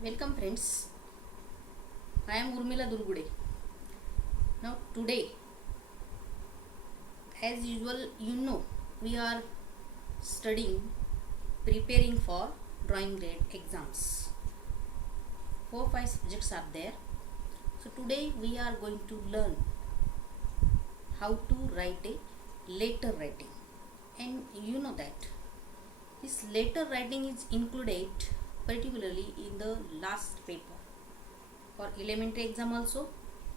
Welcome friends, I am Urmila Durgude. Now today, as usual, we are studying, preparing for drawing grade exams. 4-5 subjects are there. So today we are going to learn how to write a letter writing. And you know that this letter writing is included particularly in the last paper for elementary exam also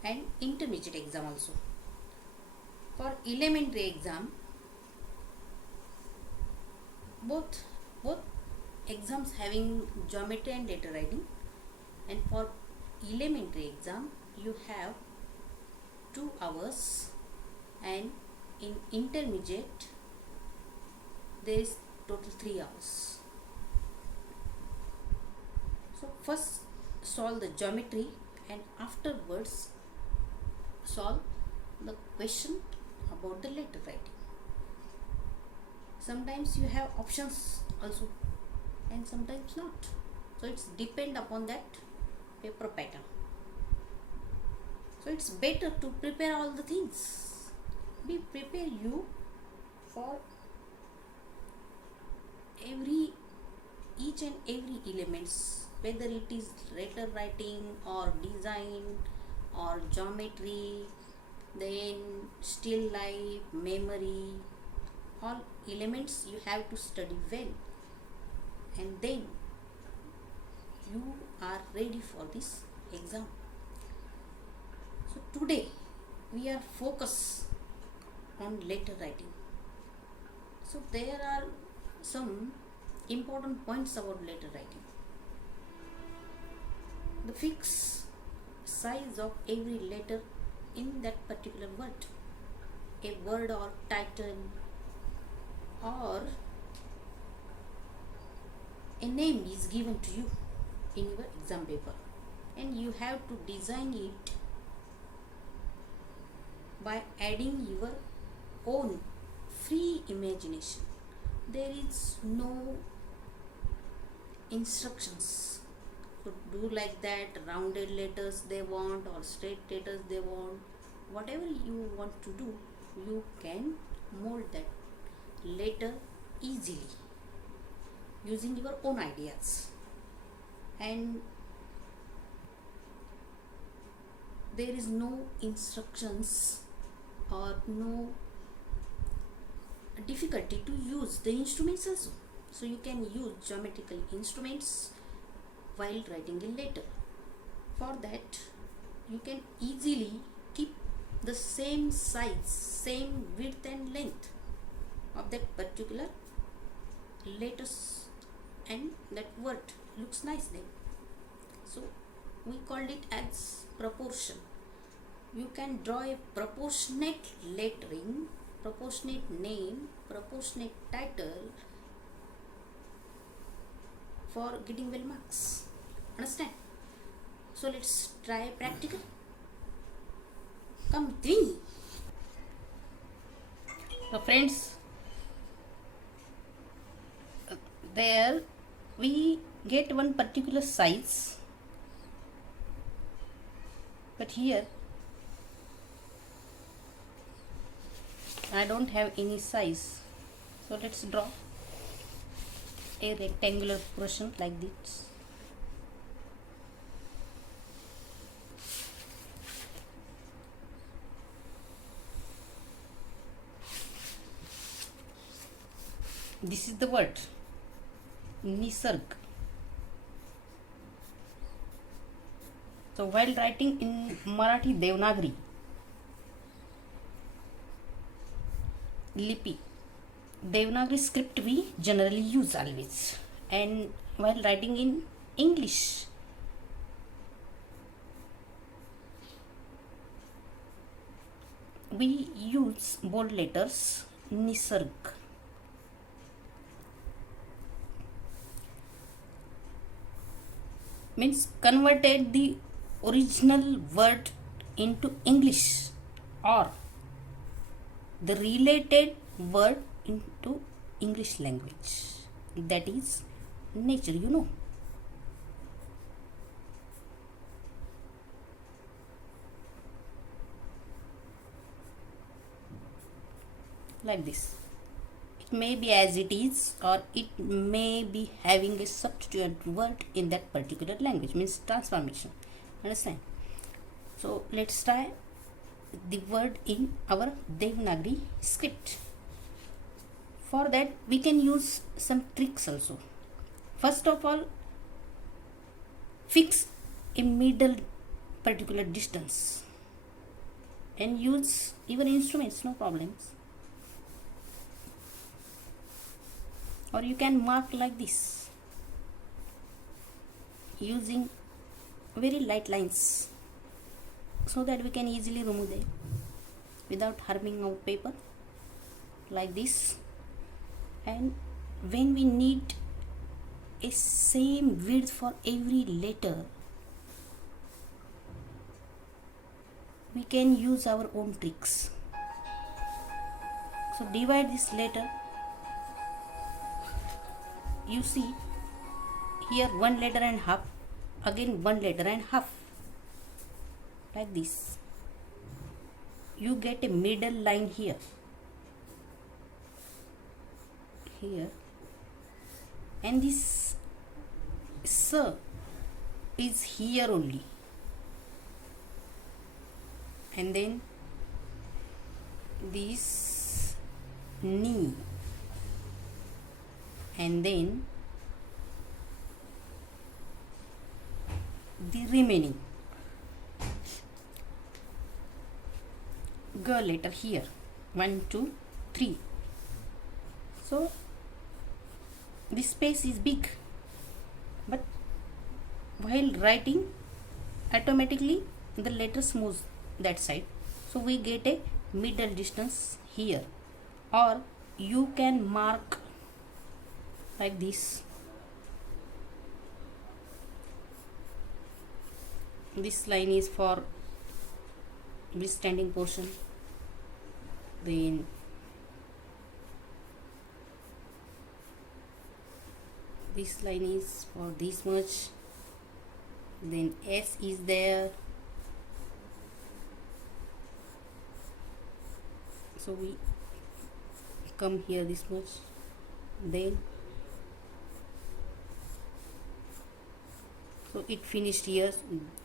and intermediate exam also. For elementary exam, both exams having geometry and letter writing, and for elementary exam you have 2 hours, and in intermediate there is total 3 hours. So first solve the geometry and afterwards solve the question about the letter writing. Sometimes you have options also and sometimes not. So it's depend upon that paper pattern. So it's better to prepare all the things. We prepare you for each and every elements, whether it is letter writing or design or geometry, then still life, memory, all elements you have to study well, and then you are ready for this exam. So today we are focused on letter writing. So there are some important points about letter writing. The fixed size of every letter in that particular word, a word or title or a name is given to you in your exam paper, and you have to design it by adding your own free imagination. There is no instructions to do like that. Rounded letters they want or straight letters they want. Whatever you want to do, you can mold that letter easily using your own ideas, and there is no instructions or no difficulty to use the instruments also. So you can use geometrical instruments while writing a letter. For that you can easily keep the same size, same width and length of that particular letters, and that word looks nice then. So we called it as proportion. You can draw a proportionate lettering, proportionate name, proportionate title for getting well marks. Understand? So let's try practical. Come with me. So friends, there we get one particular size, but here I don't have any size. So let's draw a rectangular portion like this. This is the word Nisarg. So while writing in Marathi Devanagari Lipi, Devanagari script we generally use always, and while writing in English we use bold letters Nisarg. Means converted the original word into English or the related word into English language. That is nature. like this. It may be as it is, or it may be having a substituent word in that particular language, means transformation. Understand? So let's try the word in our Devanagari script. For that we can use some tricks also. First of all, fix a middle particular distance and use even instruments, no problems. Or you can mark like this using very light lines, so that we can easily remove them without harming our paper, like this. And when we need a same width for every letter, we can use our own tricks. So divide this letter. You see here 1 letter and half, again 1 letter and half, like this. You get a middle line here, and this S is here only, and then this knee, and then the remaining G letter here, 1 2 3. So this space is big, but while writing automatically the letters moves that side, so we get a middle distance here. Or you can mark like this. This line is for this standing portion, then this line is for this much, then S is there, so we come here this much, then so it finished here,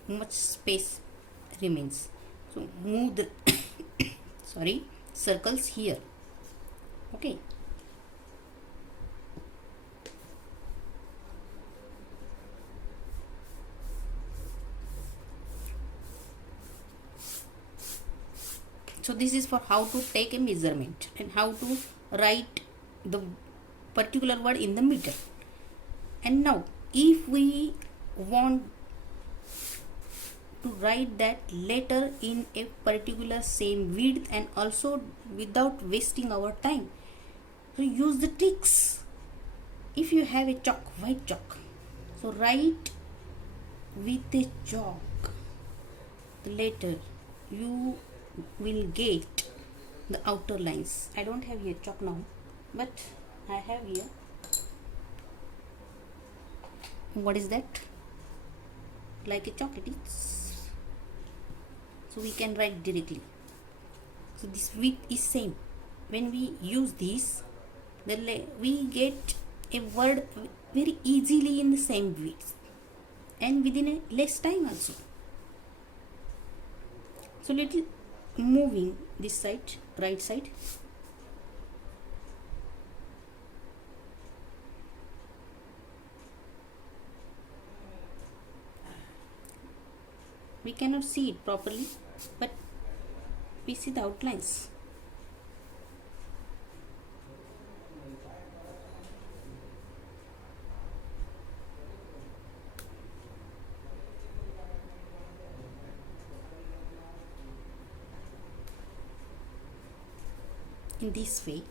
much space remains, so move the circles here. Okay, so this is for how to take a measurement and how to write the particular word in the middle. And now if we want to write that letter in a particular same width and also without wasting our time, so use the tricks. If you have a chalk, white chalk, so write with a chalk the letter, you will get the outer lines. I don't have here chalk now, but I have here. What is that? Like a chalk it is. So we can write directly. So this width is same. When we use this, we get a word very easily in the same width and within a less time also. So little moving this side, right side. We cannot see it properly, but we see the outlines. In this way,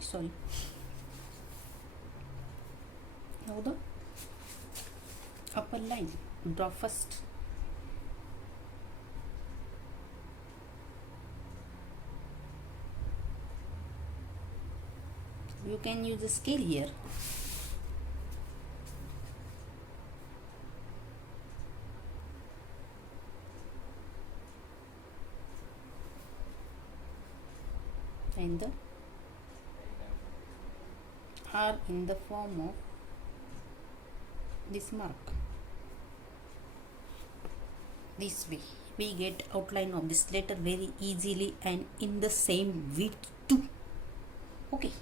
sorry. Now the upper line, draw first. You can use a scale here. And the are in the form of this mark. This way we get outline of this letter very easily and in the same width too. Okay,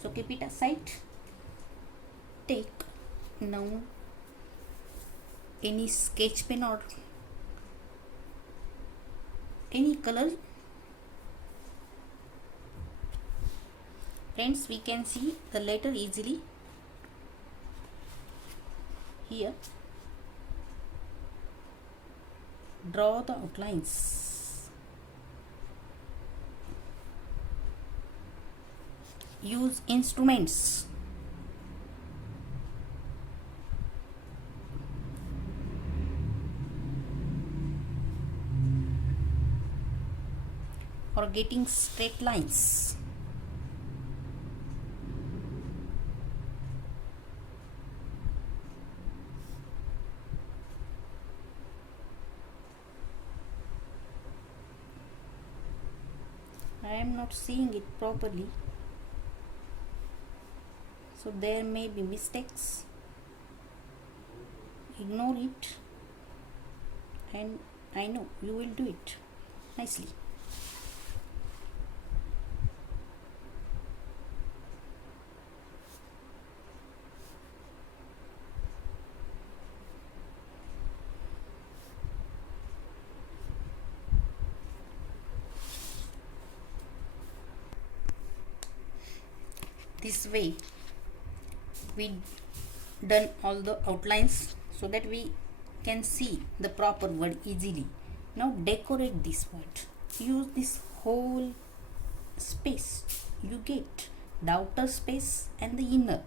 so keep it aside. Take now any sketch pen or any color. Friends, we can see the letter easily here. Draw the outlines. Use instruments. For getting straight lines. I am not seeing it properly, so there may be mistakes. Ignore it, and I know you will do it nicely. This way we done all the outlines so that we can see the proper word easily. Now decorate this word. Use this whole space you get, the outer space and the inner.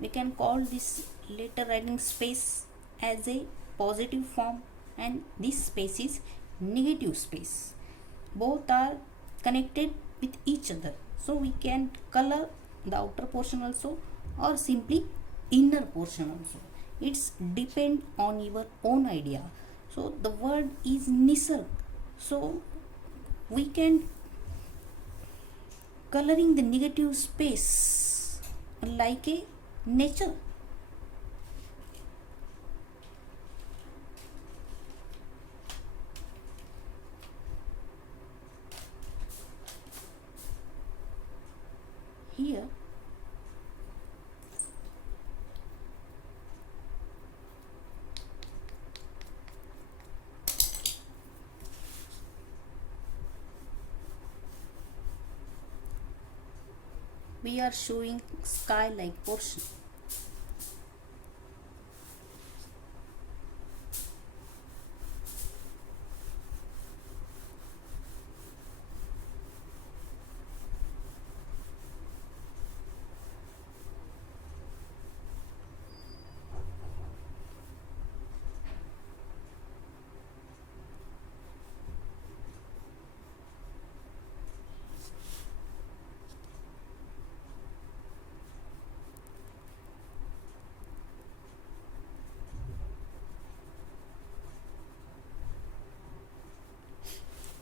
We can call this letter writing space as a positive form and this space is negative space. Both are connected with each other, so we can color the outer portion also or simply inner portion also. It's depend on your own idea. So the word is Nisarg, so we can coloring the negative space like a nature. Here we are showing sky like portion.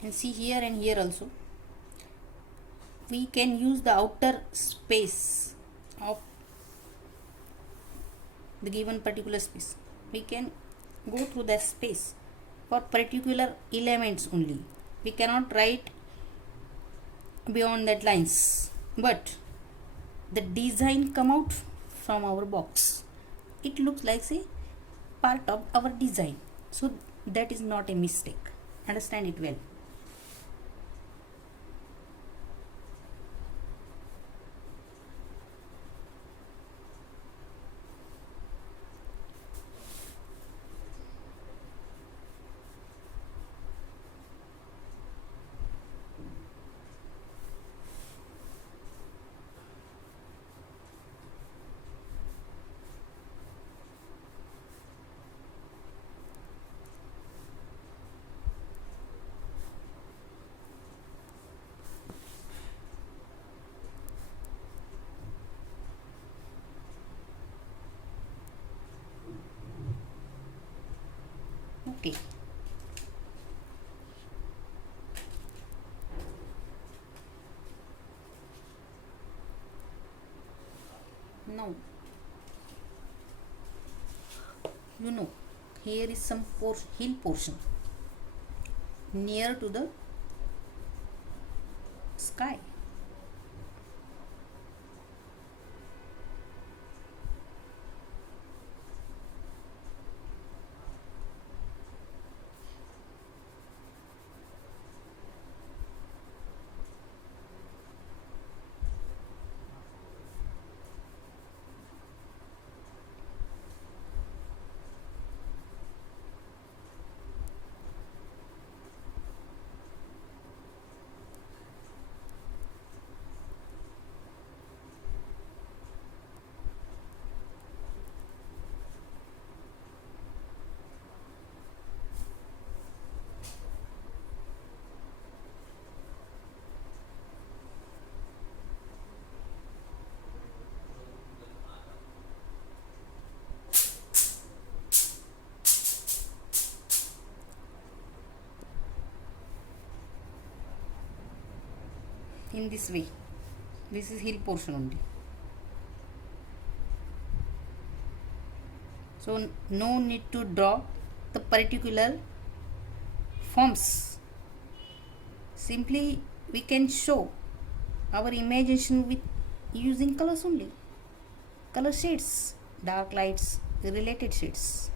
And see here and here also we can use the outer space of the given particular space. We can go through that space for particular elements only. We cannot write beyond that lines, but the design come out from our box. It looks like a part of our design, so that is not a mistake. Understand it well. Okay. Now, you know, here is some hill portion near to the sky. In this way, this is hill portion only. So no need to draw the particular forms. Simply we can show our imagination with using colors only. Color shades, dark lights, related shades.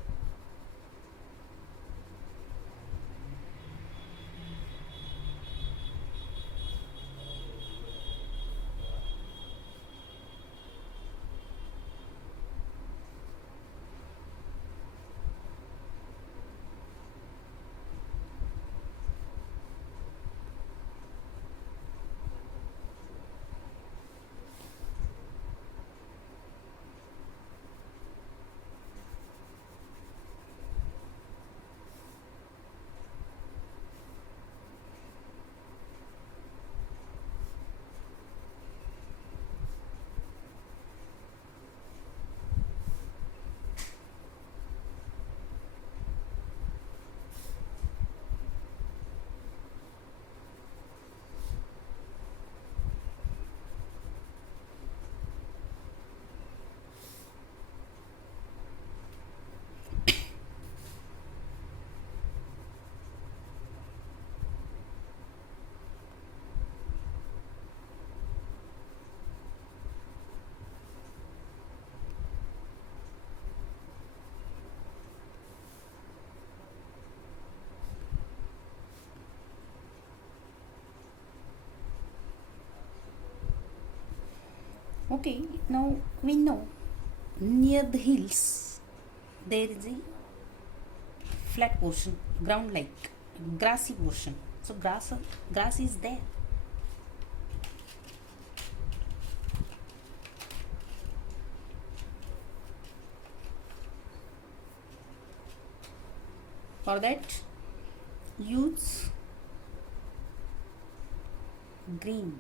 Okay, now we know near the hills there is a flat portion, ground like grassy portion. So grass is there. For that, use green.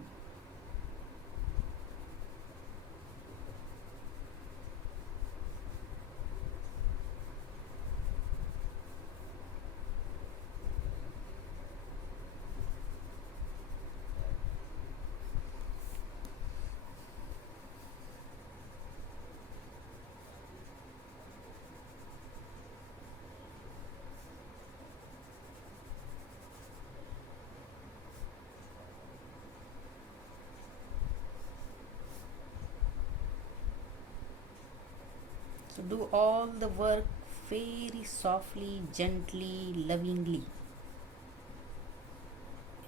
So do all the work very softly, gently, lovingly,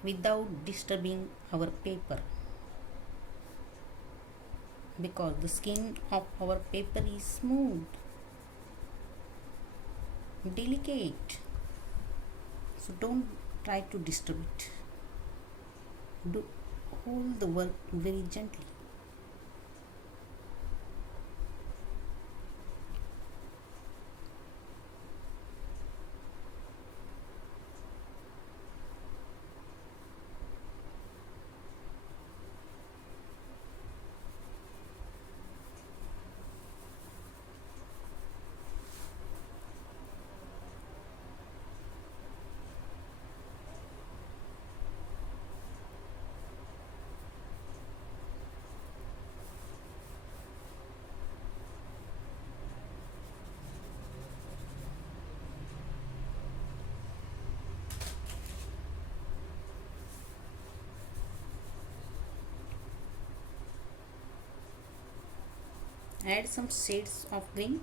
without disturbing our paper, because the skin of our paper is smooth, delicate. So don't try to disturb it. Do hold the work very gently. Add some shades of green.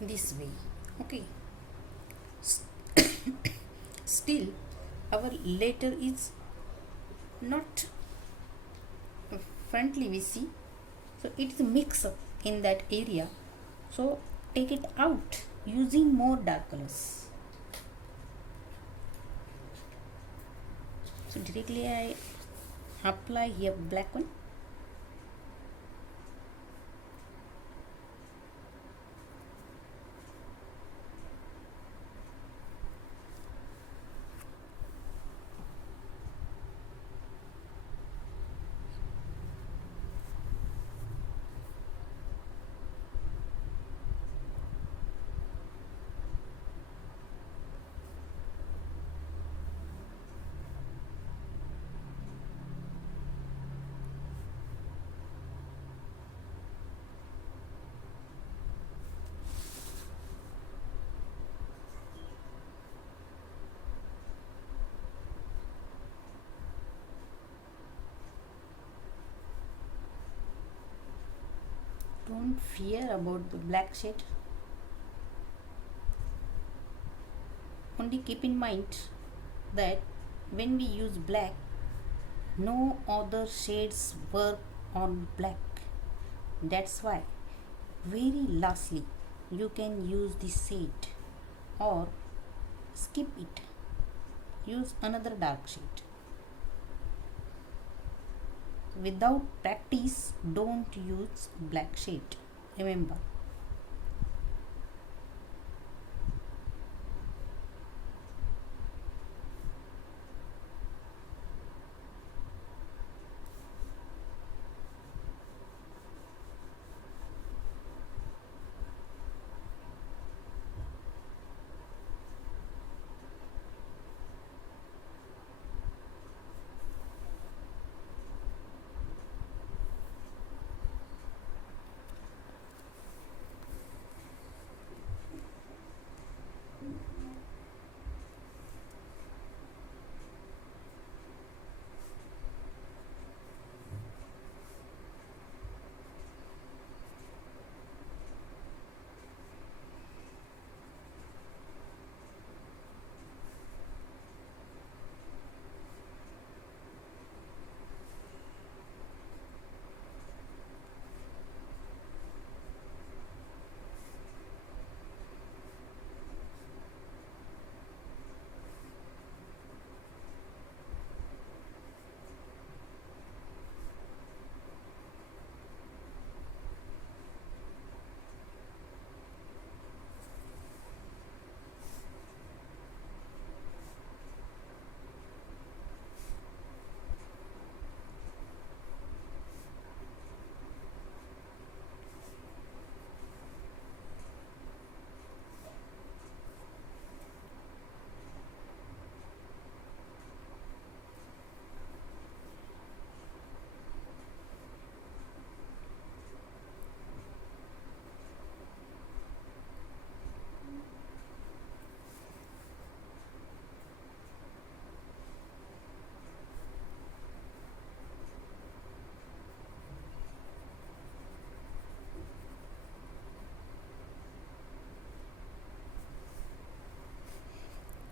This way. Okay. Still, our letter is not frontly we see, so it is mix up in that area. So take it out using more dark colors. So directly I apply here black one. Don't fear about the black shade. Only keep in mind that when we use black, no other shades work on black. That's why, very lastly, you can use the shade or skip it. Use another dark shade. Without practice, don't use black shade. Remember.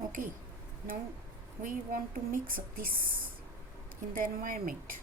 Okay, now we want to mix up this in the environment.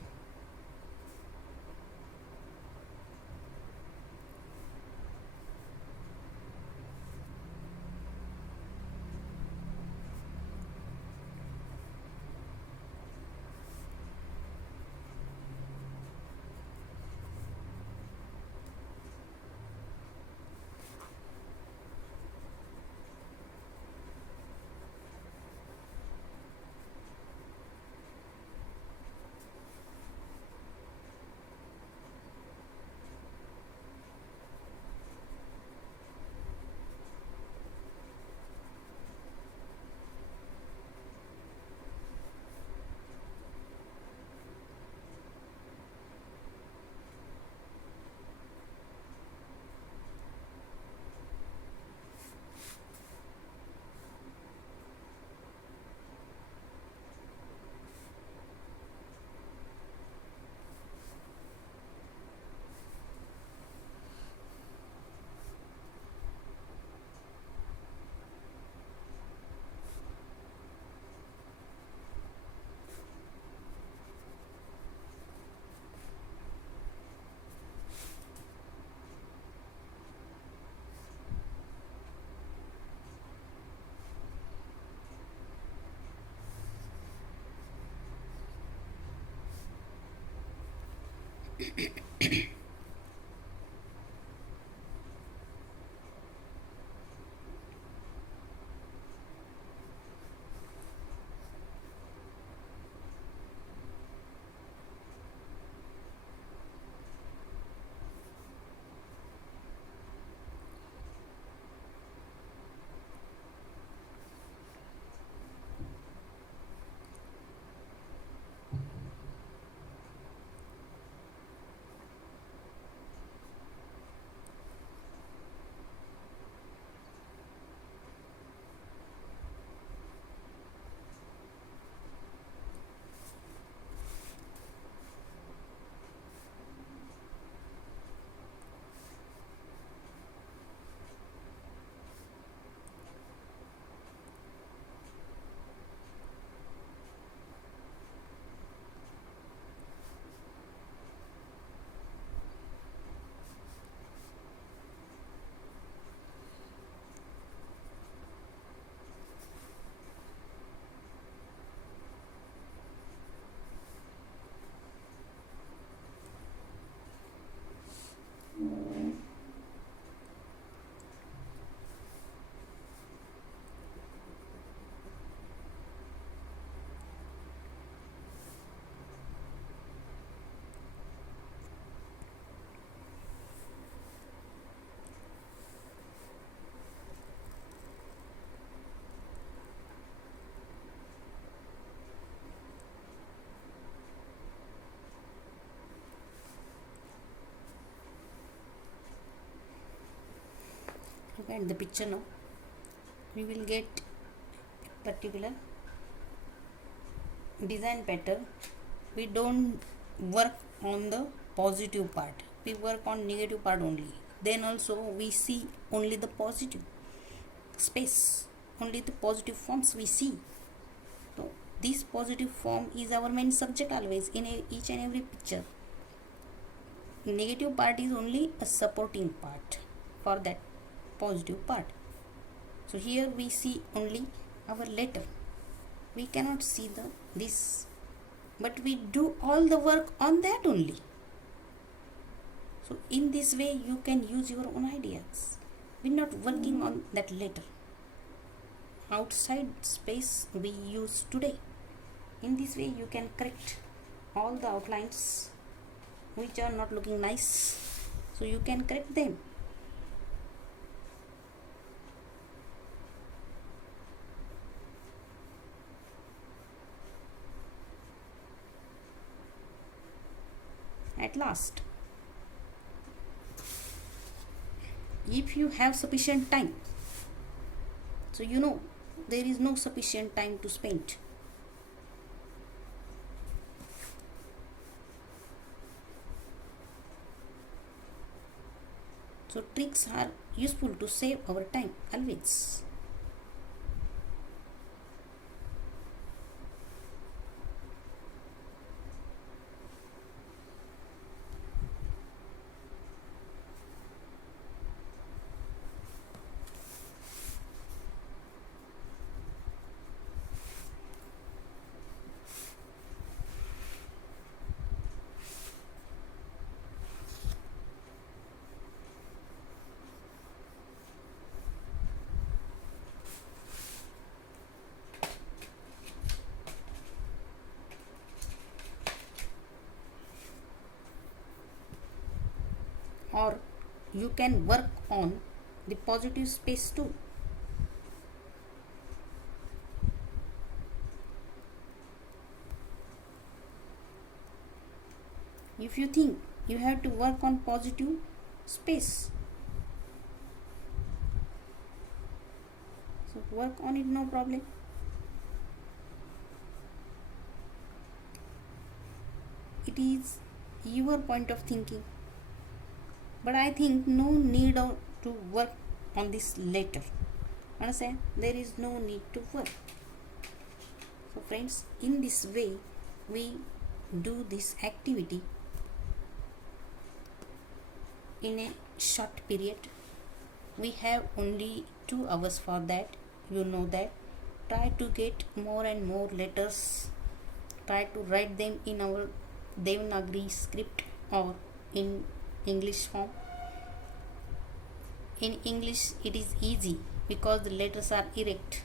Look at the picture now. We will get a particular design pattern. We don't work on the positive part, we work on negative part only. Then also we see only the positive space, only the positive forms we see. So this positive form is our main subject always in each and every picture. Negative part is only a supporting part for that positive part. So here we see only our letter, we cannot see this, but we do all the work on that only. So in this way you can use your own ideas. We're not working on that letter, outside space we use today. In this way you can correct all the outlines which are not looking nice, so you can correct them. At last, if you have sufficient time, so you know there is no sufficient time to spend. So tricks are useful to save our time always. Or you can work on the positive space too. If you think you have to work on positive space, so work on it, no problem. It is your point of thinking, but I think no need to work on this later. Understand? There is no need to work. So friends, in this way we do this activity in a short period. We have only 2 hours for that, you know that. Try to get more and more letters, try to write them in our Devanagari script, or in English form. In English it is easy because the letters are erect,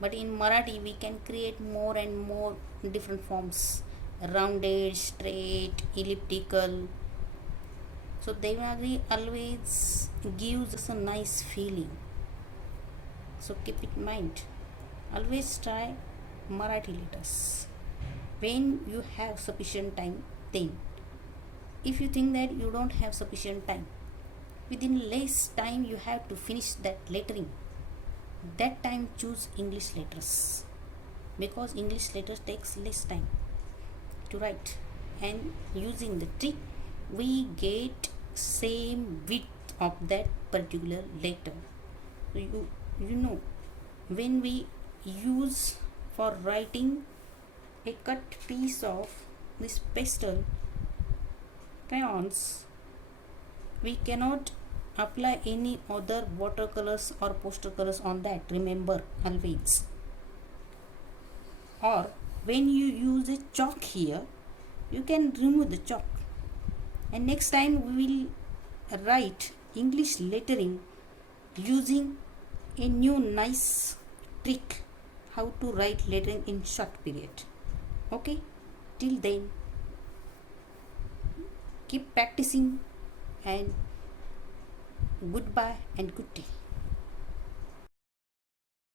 but in Marathi we can create more and more different forms: rounded, straight, elliptical. So Devanagari always gives us a nice feeling, so keep it in mind. Always try Marathi letters when you have sufficient time. Then if you think that you don't have sufficient time, within less time you have to finish that lettering, that time choose English letters, because English letters takes less time to write, and using the trick we get same width of that particular letter. So you know, when we use for writing a cut piece of this pastel crayons, we cannot apply any other watercolors or poster colors on that, remember always. Or when you use a chalk here, you can remove the chalk, and next time we will write English lettering using a new nice trick how to write lettering in short period. Okay, till then keep practicing, and goodbye and good day.